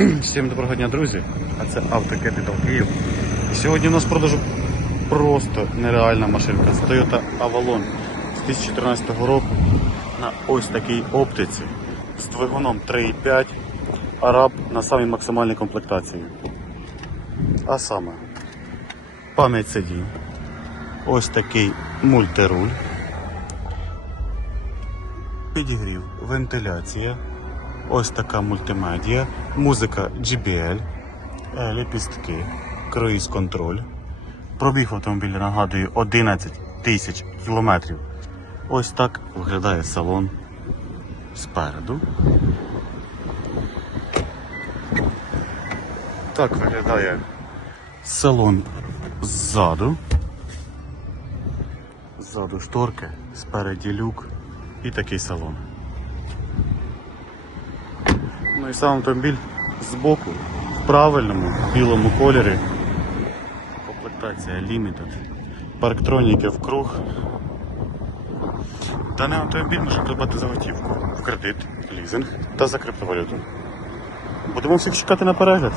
Всім доброго дня, друзі! А це Автокепітал Київ. Сьогодні у нас в продажу просто нереальна машинка з Toyota Avalon з 2014 року на ось такій оптиці з двигуном 3.5 Араб на самій максимальній комплектації. А саме пам'ять сидінь, ось такий мультируль, підігрів, вентиляція. Ось така мультимедіа, музика JBL, е, ліпістки, круїз контроль. Пробіг автомобіля нагадую 11 тисяч кілометрів. Ось так виглядає салон спереду. Так виглядає салон ззаду. Ззаду шторки, спереді люк і такий салон. І сам автомобіль збоку в правильному білому кольорі. Комплектація Limited. Парктроніки в круг. Даний автомобіль може придбати за готівку в кредит, лізинг та за криптовалюту. Будемо всіх чекати на перегляд.